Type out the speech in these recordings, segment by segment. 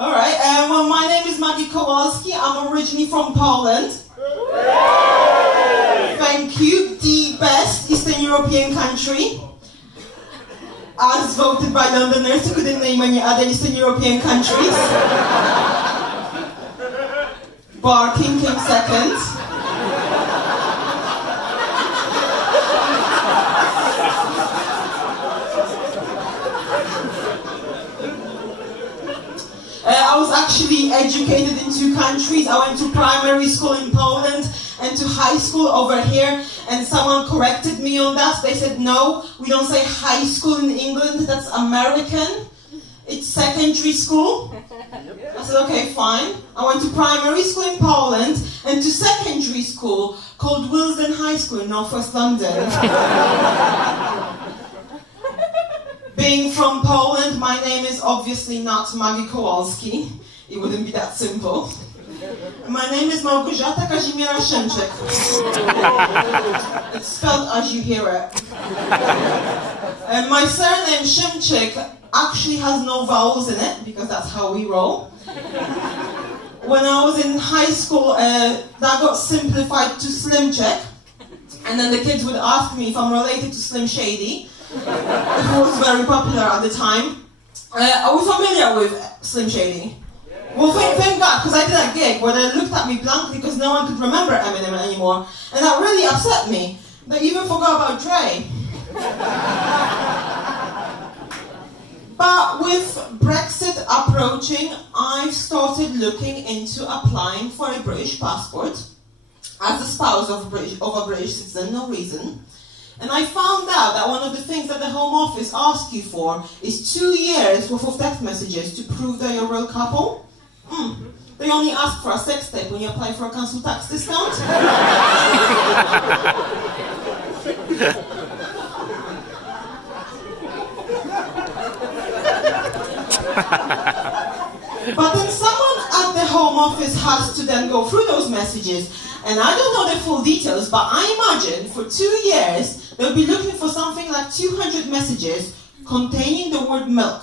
All right. Well, my name is Maggie Kowalski. I'm originally from Poland. Thank you. The best Eastern European country. As voted by Londoners who couldn't name any other Eastern European countries. Barking came second. I was actually educated in 2 countries. I went to primary school in Poland and to high school over here, and someone corrected me on that. They said, no, we don't say high school in England, that's American. It's secondary school. I said, okay, fine. I went to primary school in Poland and to secondary school called Willesden High School in northwest London. Being from Poland, my name is obviously not Maggie Kowalski. It wouldn't be that simple. My name is Małgorzata Kazimiera Szymczyk. It's spelled as you hear it. And my surname Szymczyk actually has no vowels in it, because that's how we roll. When I was in high school, that got simplified to Slimczyk. And then the kids would ask me if I'm related to Slim Shady. It was very popular at the time. Are we familiar with Slim Shady? Well, thank God, because I did a gig where they looked at me blankly because no one could remember Eminem anymore. And that really upset me. They even forgot about Dre. But with Brexit approaching, I've started looking into applying for a British passport as the spouse of a British citizen, no reason. And I found out that one of the things that the Home Office asks you for is 2 years worth of text messages to prove that you're a real couple. They only ask for a sex tape when you apply for a council tax discount. But then someone at the Home Office has to then go through those messages. And I don't know the full details, but I imagine for 2 years, they'll be looking for something like 200 messages containing the word milk.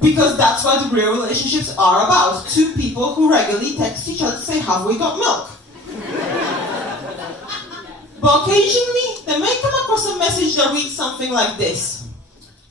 Because that's what real relationships are about. 2 people who regularly text each other to say, have we got milk? But occasionally, they may come across a message that reads something like this.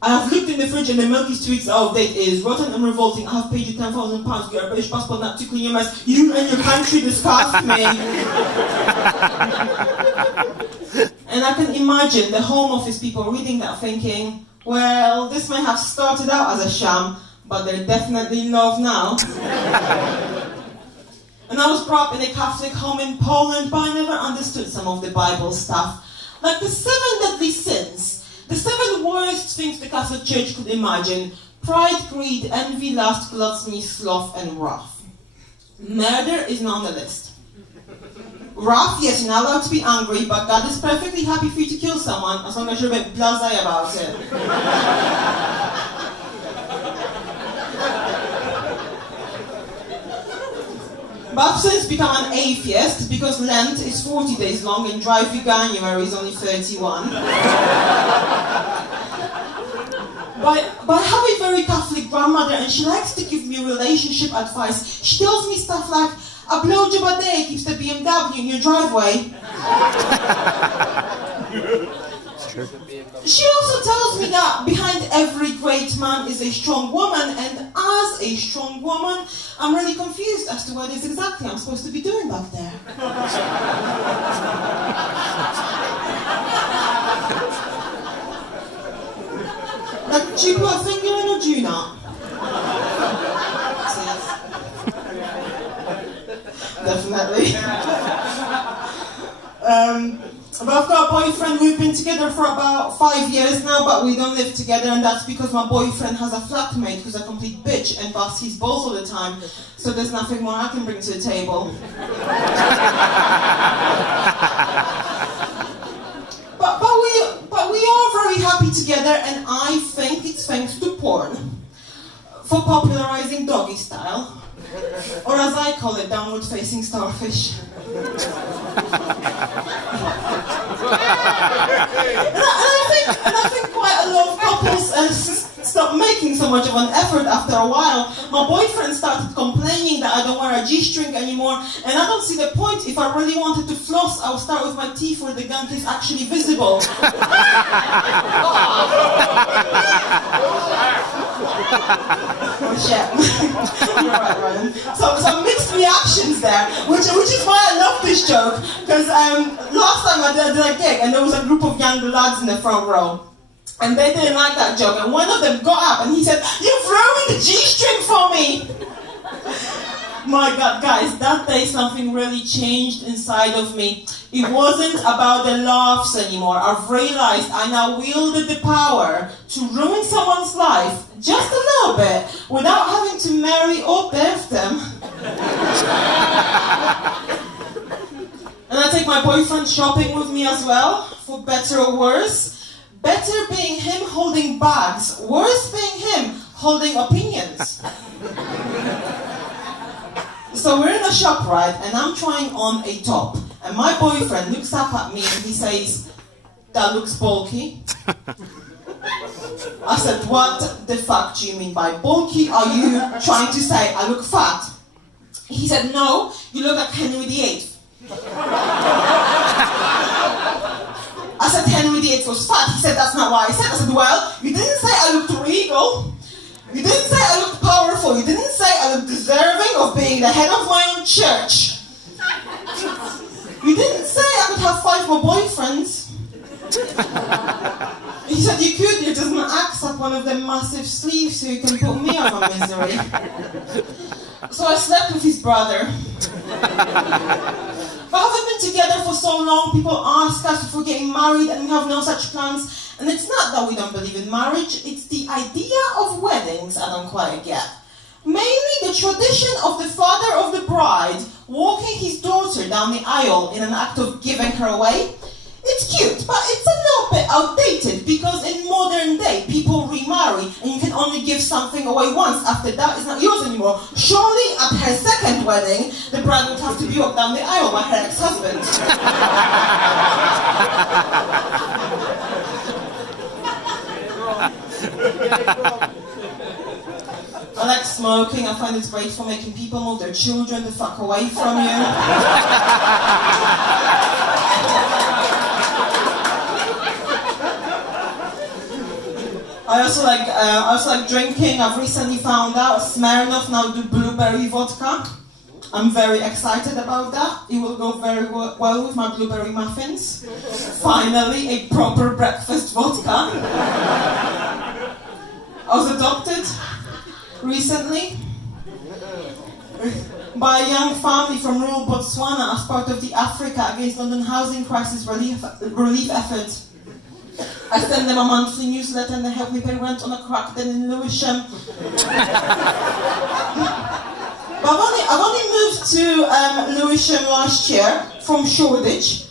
I have looked in the fridge and the milk is 2 weeks out of date. It is rotten and revolting. I have paid you £10,000 to get a British passport not to clean your mess. You and your country disgust me. And I can imagine the Home Office people reading that thinking, well, this may have started out as a sham, but they're definitely in love now. And I was brought up in a Catholic home in Poland, but I never understood some of the Bible stuff. Like the 7 deadly sins. The 7 worst things the Catholic Church could imagine: pride, greed, envy, lust, gluttony, sloth, and wrath. Murder is not on the list. Wrath, yes, you're not allowed to be angry, but God is perfectly happy for you to kill someone as long as you're a bit blasé about it. But I've since become an atheist because Lent is 40 days long and dry January is only 31. But I have a very Catholic grandmother and she likes to give me relationship advice. She tells me stuff like, a blowjob a day keeps the BMW in your driveway. She also tells me that behind every great man is a strong woman, and as a strong woman, I'm really confused as to what it is exactly I'm supposed to be doing back there. Like, do you put a finger in or do you not? Definitely. But I've got a boyfriend. We've been together for about 5 years now, but we don't live together, and that's because my boyfriend has a flatmate who's a complete bitch and busts his balls all the time, so there's nothing more I can bring to the table. But we are very happy together, and I think it's thanks to porn for popularizing doggy style. Or as I call it, downward-facing starfish. And I think think quite a lot of couples stopped making so much of an effort after a while. My boyfriend started complaining that I don't wear a G-string anymore, and I don't see the point. If I really wanted to floss, I would start with my teeth where the gunk is actually visible. Oh shit. You're right, Ryan. So mixed reactions there, which is why I love this joke, because last time I did a gig and there was a group of young lads in the front row. And they didn't like that joke, and one of them got up and he said, "You've ruined the G-string for me!" My God, guys, that day something really changed inside of me. It wasn't about the laughs anymore. I've realized I now wielded the power to ruin someone's life just a little bit without having to marry or birth them. And I take my boyfriend shopping with me as well, for better or worse. Better being him holding bags, worse being him holding opinions. So we're in a shop, right, and I'm trying on a top. And my boyfriend looks up at me and he says, "That looks bulky." I said, "What the fuck do you mean by bulky? Are you trying to say I look fat?" He said, "No, you look like Henry VIII. I said Henry VIII was fat. He said, "That's not what I said." I said, "Well, you didn't say I looked regal. You didn't say I looked powerful. You didn't say I looked deserving of being the head of my own church. You didn't say I could have 5 more boyfriends." He said, "You could, you just not accept one of them massive sleeves so you can put me out of misery." So I slept with his brother. But having been together for so long, people ask us if we're getting married and we have no such plans. And it's not that we don't believe in marriage, it's the idea of weddings I don't quite get. Mainly the tradition of the father of the bride walking his daughter down the aisle in an act of giving her away. It's cute, but it's a little bit outdated because in modern day, people remarry and you can only give something away once. After that, it's not yours anymore. Surely at her second wedding, the bride would have to be walked down the aisle by her ex-husband. I like smoking. I find it's great for making people move their children the fuck away from you. I also like drinking. I've recently found out Smirnoff now do blueberry vodka. I'm very excited about that. It will go very well with my blueberry muffins. Finally, a proper breakfast vodka. I was adopted recently by a young family from rural Botswana as part of the Africa Against London Housing Crisis relief effort. I send them a monthly newsletter and they help me pay rent on a crack den in Lewisham. But I've only moved to Lewisham last year from Shoreditch.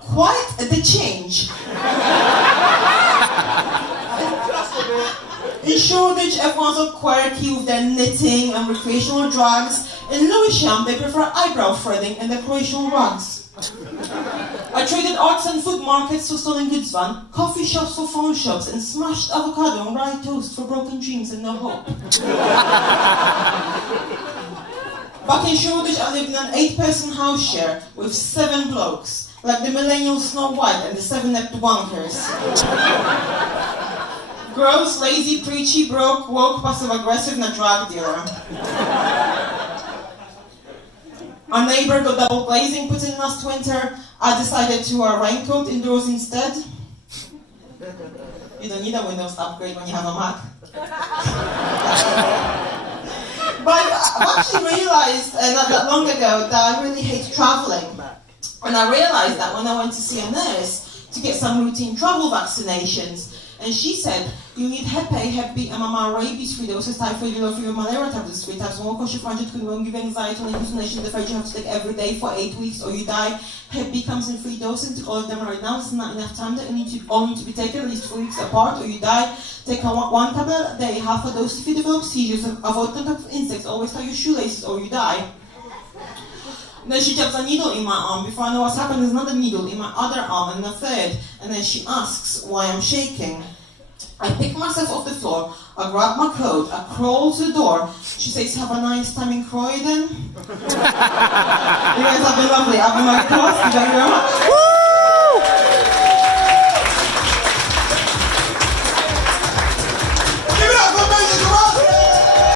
Quite the change. In Shoreditch, everyone's all quirky with their knitting and recreational drugs. In Lewisham, they prefer eyebrow threading and recreational rugs. I traded arts and food markets for stolen goods van, coffee shops for phone shops, and smashed avocado and rye toast for broken dreams and no hope. Back in Shoreditch, I lived in an 8-person house share with 7 blokes, like the millennial Snow White and the 7-necked wankers. Gross, lazy, preachy, broke, woke, passive-aggressive, and a drug dealer. Our neighbor got double glazing put in last winter. I decided to wear a raincoat indoors instead. You don't need a Windows upgrade when you have a Mac. But I've actually realized not that long ago that I really hate traveling. And I realized that when I went to see a nurse to get some routine travel vaccinations, and she said, you need Hep A, Hep B, MMR, rabies, 3 doses, typhoid, yellow fever, malaria tablets, 3 times more, cause you find it could give anxiety and hallucinations, the fact you have to take every day for 8 weeks or you die. Hep B comes in 3 doses, take all of them right now, it's not enough time, they all need to be taken at least 4 weeks apart or you die. Take one tablet a day, half a dose if you develop seizures, avoid contact with insects, always tie your shoelaces or you die. And then she jabs a needle in my arm. Before I know what's happened, there's another needle in my other arm and the third. And then she asks why I'm shaking. I pick myself off the floor, I grab my coat, I crawl to the door. She says, have a nice time in Croydon. You guys have been lovely. I've been Maggie Kowalski. Thank you very much.